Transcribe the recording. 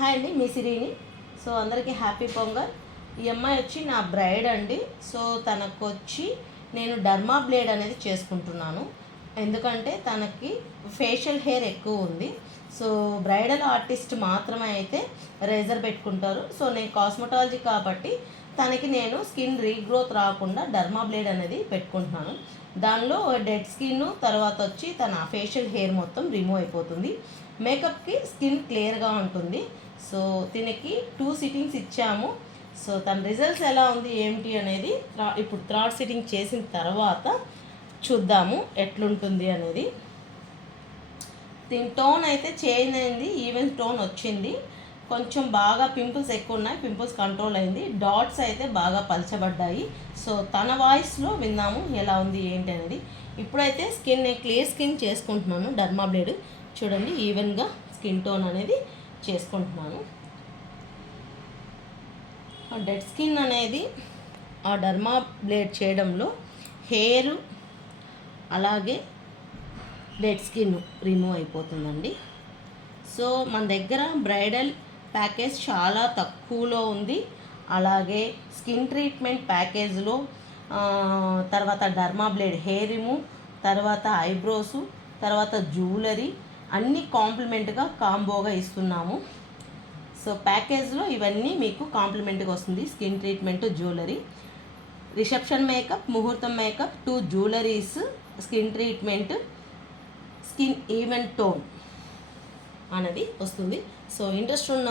Hi అండి, మీ సిరిని. So అందరికీ హ్యాపీ పొంగల్. ఈ అమ్మాయి వచ్చి నా బ్రైడ్ అండి. సో తనకు వచ్చి నేను డర్మా బ్లేడ్ అనేది చేసుకుంటున్నాను. ఎందుకంటే తనకి ఫేషియల్ హెయిర్ ఎక్కువ ఉంది. సో బ్రైడల్ ఆర్టిస్ట్ మాత్రమే అయితే రేజర్ పెట్టుకుంటారు. సో నేను కాస్మెటాలజీ కాబట్టి తనకి నేను స్కిన్ రీగ్రోత్ రాకుండా డర్మా బ్లేడ్ అనేది పెట్టుకుంటున్నాను. దానిలో డెడ్ స్కిన్ తర్వాత వచ్చి తన ఫేషియల్ హెయిర్ మొత్తం రిమూవ్ అయిపోతుంది. మేకప్కి స్కిన్ క్లియర్గా ఉంటుంది. సో దీనికి 2 సిట్టింగ్స్ ఇచ్చాము. సో తన రిజల్ట్స్ ఎలా ఉంది ఏమిటి అనేది ఇప్పుడు థర్డ్ సిట్టింగ్ చేసిన తర్వాత చూద్దాము ఎట్లుంటుంది అనేది. దీని టోన్ అయితే చేంజ్ అయింది, ఈవెన్ టోన్ వచ్చింది. కొంచెం బాగా పింపుల్స్ ఎక్కువ ఉన్నాయి, పింపుల్స్ కంట్రోల్ అయింది. డాట్స్ అయితే బాగా పలచబడ్డాయి. సో తన వాయిస్లో విన్నాము ఎలా ఉంది ఏంటి అనేది. ఇప్పుడైతే క్లియర్ స్కిన్ చేసుకుంటున్నాను. డర్మా బ్లేడ్ చూడండి, ఈవెన్గా స్కిన్ టోన్ అనేది చేసుకుంటున్నాను. డెడ్ స్కిన్ అనేది ఆ డర్మా బ్లేడ్ చేయడంలో హెయిర్ అలాగే డెడ్ స్కిన్ రిమూవ్ అయిపోతుందండి. సో మన దగ్గర బ్రైడల్ ప్యాకేజ్ చాలా తక్కువలో ఉంది. అలాగే స్కిన్ ట్రీట్మెంట్ ప్యాకేజ్లో తర్వాత డర్మా బ్లేడ్ హెయిర్ రిమూవ్, తర్వాత ఐబ్రోసు, తర్వాత జ్యువెలరీ అన్నీ కాంప్లిమెంట్గా కాంబోగా ఇస్తున్నాము. సో ప్యాకేజ్లో ఇవన్నీ మీకు కాంప్లిమెంట్గా వస్తుంది. Skin treatment, jewellery, reception makeup, ముహూర్తం makeup, 2 jewelleries, skin treatment, skin even tone అనేది వస్తుంది. సో ఇంట్రెస్ట్ ఉన్న